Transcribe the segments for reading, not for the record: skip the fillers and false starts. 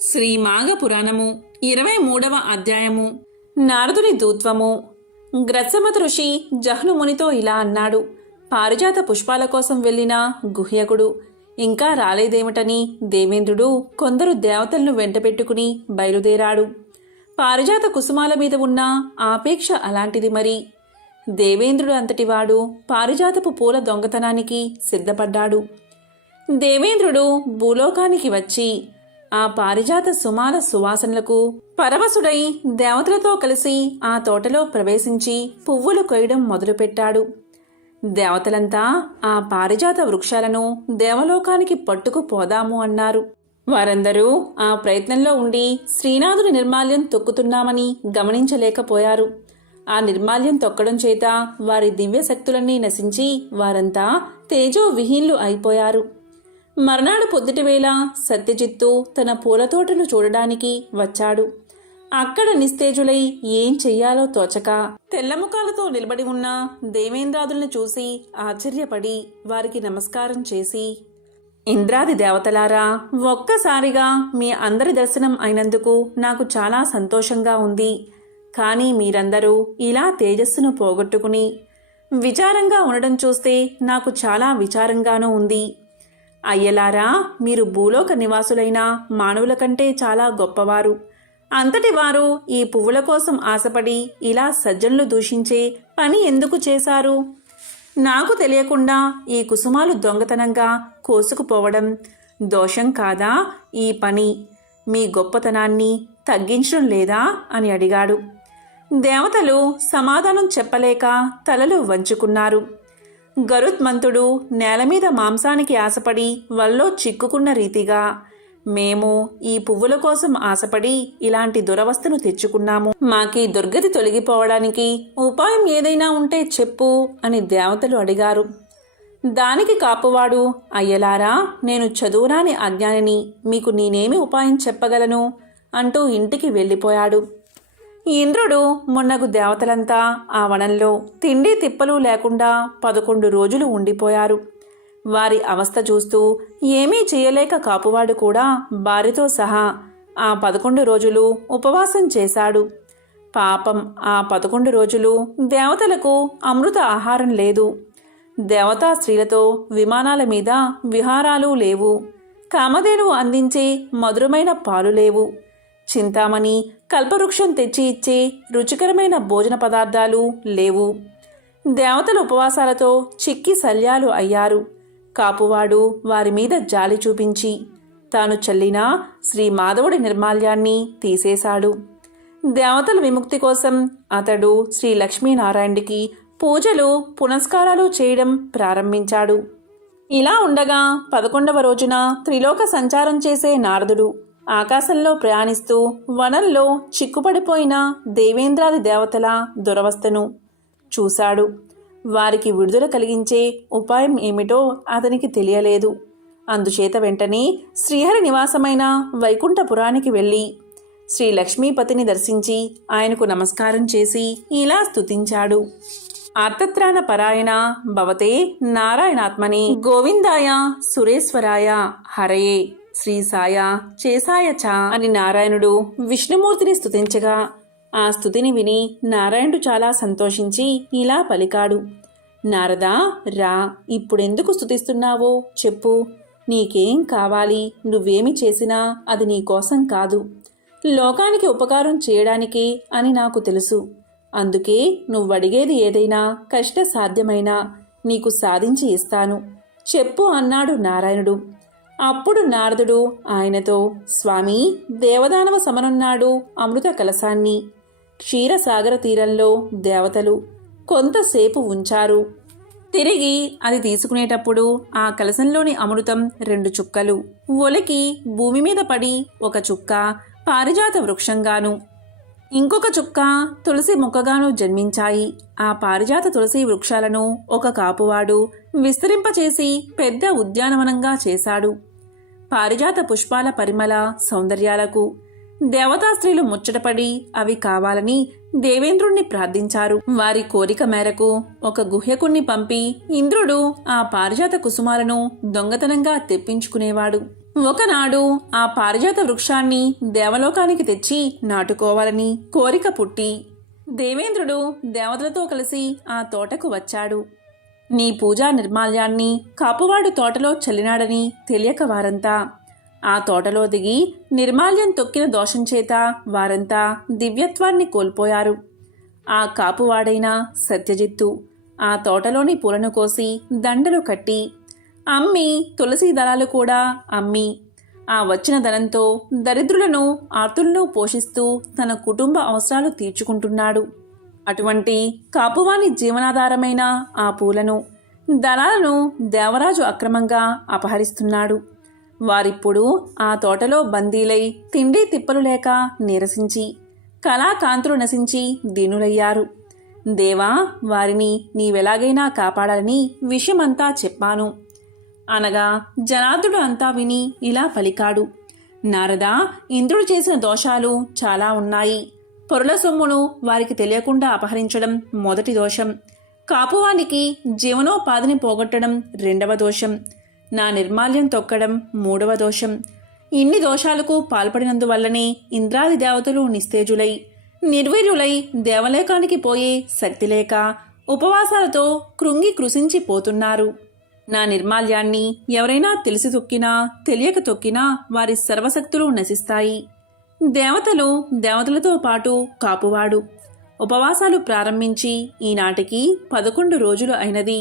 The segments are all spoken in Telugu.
శ్రీ మాఘ పురాణము 23వ అధ్యాయము. నారదుని దూత్వము. గ్రత్సమత ఋషి జహ్నుమునితో ఇలా అన్నాడు. పారిజాత పుష్పాల కోసం వెళ్లిన గుహ్యకుడు ఇంకా రాలేదేమిటని దేవేంద్రుడు కొందరు దేవతలను వెంటబెట్టుకుని బయలుదేరాడు. పారిజాత కుసుమాల మీద ఉన్న ఆపేక్ష అలాంటిది. మరి దేవేంద్రుడు అంతటివాడు పారిజాతపు పూల దొంగతనానికి సిద్ధపడ్డాడు. దేవేంద్రుడు భూలోకానికి వచ్చి ఆ పారిజాత సుమాల సువాసనలకు పరవశుడై దేవతలతో కలిసి ఆ తోటలో ప్రవేశించి పువ్వులు కొయ్యడం మొదలుపెట్టాడు. దేవతలంతా ఆ పారిజాత వృక్షాలను దేవలోకానికి పట్టుకుపోదాము అన్నారు. వారందరూ ఆ ప్రయత్నంలో ఉండి శ్రీనాథుని నిర్మాల్యం తొక్కుతున్నామని గమనించలేకపోయారు. ఆ నిర్మాల్యం తొక్కడం చేత వారి దివ్య శక్తులన్నీ నశించి వారంతా తేజో విహీన్లు అయిపోయారు. మర్నాడు పొద్దుటివేళ సత్యజిత్తు తన పూలతోటను చూడడానికి వచ్చాడు. అక్కడ నిస్తేజులై ఏం చెయ్యాలో తోచక తెల్లముఖాలతో నిలబడి ఉన్న దేవేంద్రాదులను చూసి ఆశ్చర్యపడి వారికి నమస్కారం చేసి, ఇంద్రాది దేవతలారా, ఒక్కసారిగా మీ అందరి దర్శనం అయినందుకు నాకు చాలా సంతోషంగా ఉంది. కానీ మీరందరూ ఇలా తేజస్సును పోగొట్టుకుని విచారంగా ఉండడం చూస్తే నాకు చాలా విచారంగానూ ఉంది. అయ్యలారా, మీరు భూలోక నివాసులైన మానవుల కంటే చాలా గొప్పవారు. అంతటి వారు ఈ పువ్వుల కోసం ఆశపడి ఇలా సజ్జనులు దూషించే పని ఎందుకు చేశారు? నాకు తెలియకుండా ఈ కుసుమాలు దొంగతనంగా కోసుకుపోవడం దోషం కాదా? ఈ పని మీ గొప్పతనాన్ని తగ్గించడం లేదా అని అడిగాడు. దేవతలు సమాధానం చెప్పలేక తలలు వంచుకున్నారు. గరుత్మంతుడు నేలమీద మాంసానికి ఆశపడి వల్లో చిక్కుకున్న రీతిగా మేము ఈ పువ్వుల కోసం ఆశపడి ఇలాంటి దురవస్థను తెచ్చుకున్నాము. మాకీ దుర్గతి తొలగిపోవడానికి ఉపాయం ఏదైనా ఉంటే చెప్పు అని దేవతలు అడిగారు. దానికి కాపువాడు, అయ్యలారా, నేను చదువురాని అజ్ఞానిని, మీకు నేనేమి ఉపాయం చెప్పగలను అంటూ ఇంటికి వెళ్ళిపోయాడు. ఇంద్రుడు మొన్నగు దేవతలంతా ఆ వనంలో తిండి తిప్పలు లేకుండా 11 రోజులు ఉండిపోయారు. వారి అవస్థ చూస్తూ ఏమీ చేయలేక కాపువాడు కూడా భార్యతో సహా ఆ 11 రోజులు ఉపవాసం చేశాడు. పాపం, ఆ 11 రోజులు దేవతలకు అమృత ఆహారం లేదు. దేవతా స్త్రీలతో విమానాల మీద విహారాలు లేవు. కామధేనువు అందించే మధురమైన పాలు లేవు. చింతామణి, కల్పవృక్షం తెచ్చి ఇచ్చే రుచికరమైన భోజన పదార్థాలు లేవు. దేవతల ఉపవాసాలతో చిక్కి శల్యాలు అయ్యారు. కాపువాడు వారి మీద జాలి చూపించి తాను చల్లిన శ్రీ మాధవుడి నిర్మాల్యాన్ని తీసేశాడు. దేవతల విముక్తి కోసం అతడు శ్రీ లక్ష్మీనారాయణుడికి పూజలు పునస్కారాలు చేయడం ప్రారంభించాడు. ఇలా ఉండగా 11వ రోజున త్రిలోక సంచారం చేసే నారదుడు ఆకాశంలో ప్రయాణిస్తూ వనంలో చిక్కుపడిపోయిన దేవేంద్రాది దేవతల దురవస్థను చూశాడు. వారికి విడుదల కలిగించే ఉపాయం ఏమిటో అతనికి తెలియలేదు. అందుచేత వెంటనే శ్రీహరి నివాసమైన వైకుంఠపురానికి వెళ్ళి శ్రీ లక్ష్మీపతిని దర్శించి ఆయనకు నమస్కారం చేసి ఇలా స్తుతించాడు. ఆర్తత్రాణ పరాయణ భవతే నారాయణాత్మనే గోవిందాయ సురేశ్వరాయ హరయే శ్రీసాయ చేసాయ చ అని నారాయణుడు విష్ణుమూర్తిని స్తుతించగా ఆ స్తుతిని విని నారాయణుడు చాలా సంతోషించి ఇలా పలికాడు. నారదా, రా, ఇప్పుడెందుకు స్తుతిస్తున్నావో చెప్పు. నీకేం కావాలి? నువ్వేమి చేసినా అది నీకోసం కాదు, లోకానికి ఉపకారం చేయడానికే అని నాకు తెలుసు. అందుకే నువ్వడిగేది ఏదైనా కష్ట సాధ్యమైనా నీకు సాధించి ఇస్తాను, చెప్పు అన్నాడు నారాయణుడు. అప్పుడు నారదుడు ఆయనతో, స్వామి, దేవదానవ సమనున్నాడు అమృత కలశాన్ని క్షీరసాగర తీరంలో దేవతలు కొంతసేపు ఉంచారు. తిరిగి అది తీసుకునేటప్పుడు ఆ కలశంలోని అమృతం 2 చుక్కలు ఒలికి భూమి మీద పడి ఒక చుక్క పారిజాత వృక్షంగాను ఇంకొక చుక్క తులసి మొక్కగాను జన్మించాయి. ఆ పారిజాత తులసి వృక్షాలను ఒక కాపువాడు విస్తరింపచేసి పెద్ద ఉద్యానవనంగా చేశాడు. పారిజాత పుష్పాల పరిమళ సౌందర్యాలకు దేవతా స్త్రీలు ముచ్చటపడి అవి కావాలని దేవేంద్రుణ్ణి ప్రార్థించారు. వారి కోరిక మేరకు ఒక గుహ్యకుణ్ణి పంపి ఇంద్రుడు ఆ పారిజాత కుసుమాలను దొంగతనంగా తెప్పించుకునేవాడు. ఒకనాడు ఆ పారిజాత వృక్షాన్ని దేవలోకానికి తెచ్చి నాటుకోవాలని కోరిక పుట్టి దేవేంద్రుడు దేవతలతో కలిసి ఆ తోటకు వచ్చాడు. నీ పూజా నిర్మాల్యాన్ని కాపువాడు తోటలో చల్లినాడని తెలియక వారంతా ఆ తోటలో దిగి నిర్మాల్యం తొక్కిన దోషం చేత వారంతా దివ్యత్వాన్ని కోల్పోయారు. ఆ కాపువాడైన సత్యజిత్తు ఆ తోటలోని పూలను కోసి దండలు కట్టి అమ్మి తులసి దళాలు కూడా అమ్మి ఆ వచ్చిన ధనంతో దరిద్రులను ఆర్తులను పోషిస్తూ తన కుటుంబ అవసరాలు తీర్చుకుంటున్నాడు. అటువంటి కాపువాని జీవనాధారమైన ఆ పూలను దళాలను దేవరాజు అక్రమంగా అపహరిస్తున్నాడు. వారిప్పుడు ఆ తోటలో బందీలై తిండి తిప్పలు లేక నీరసించి కళాకాంతులు నశించి దీనులయ్యారు. దేవా, వారిని నీవెలాగైనా కాపాడాలని విషయమంతా చెప్పాను అనగా జనార్దుడు అంతా విని ఇలా పలికాడు. నారదా, ఇంద్రుడు చేసిన దోషాలు చాలా ఉన్నాయి. పొరుల సొమ్మును వారికి తెలియకుండా అపహరించడం మొదటి దోషం. కాపువానికి జీవనోపాధిని పోగొట్టడం రెండవ దోషం. నా నిర్మాల్యం తొక్కడం మూడవ దోషం. ఇన్ని దోషాలకు పాల్పడినందువల్లనే ఇంద్రాది దేవతలు నిస్తేజులై నిర్వీర్యులై దేవలోకానికి పోయే శక్తి లేక ఉపవాసాలతో కృంగి కృశించిపోతున్నారు. నా నిర్మాల్యాన్ని ఎవరైనా తెలిసి తొక్కినా తెలియక తొక్కినా వారి సర్వశక్తులు నశిస్తాయి. దేవతలతో పాటు కాపువాడు ఉపవాసాలు ప్రారంభించి ఈనాటికి 11 రోజులు అయినది.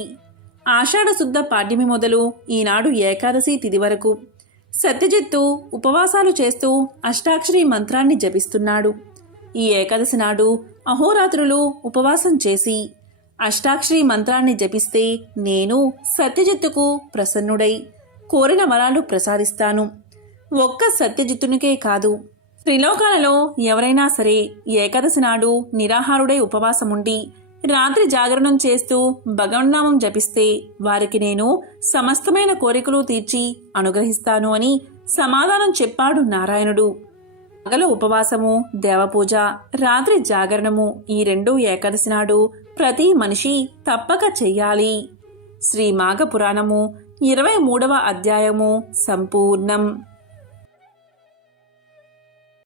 ఆషాఢశుద్ధ పాడ్యమి మొదలు ఈనాడు ఏకాదశి తిథి వరకు సత్యజిత్తు ఉపవాసాలు చేస్తూ అష్టాక్షరి మంత్రాన్ని జపిస్తున్నాడు. ఈ ఏకాదశి నాడు అహోరాత్రులు ఉపవాసం చేసి అష్టాక్షరి మంత్రాన్ని జపిస్తే నేను సత్యజిత్తుకు ప్రసన్నుడై కోరిన వరాలు ప్రసాదిస్తాను. ఒక్క సత్యజిత్తునికే కాదు, త్రిలోకాలలో ఎవరైనా సరే ఏకాదశి నాడు నిరాహారుడై ఉపవాసముండి రాత్రి జాగరణం చేస్తూ భగవన్నామం జపిస్తే వారికి నేను సమస్తమైన కోరికలు తీర్చి అనుగ్రహిస్తాను అని సమాధానం చెప్పాడు నారాయణుడు. పగలు ఉపవాసము, దేవపూజ, రాత్రి జాగరణము ఈ రెండూ ఏకాదశి నాడు ప్రతి మనిషి తప్పక చెయ్యాలి. శ్రీ మాఘ పురాణము 23వ అధ్యాయము సంపూర్ణం.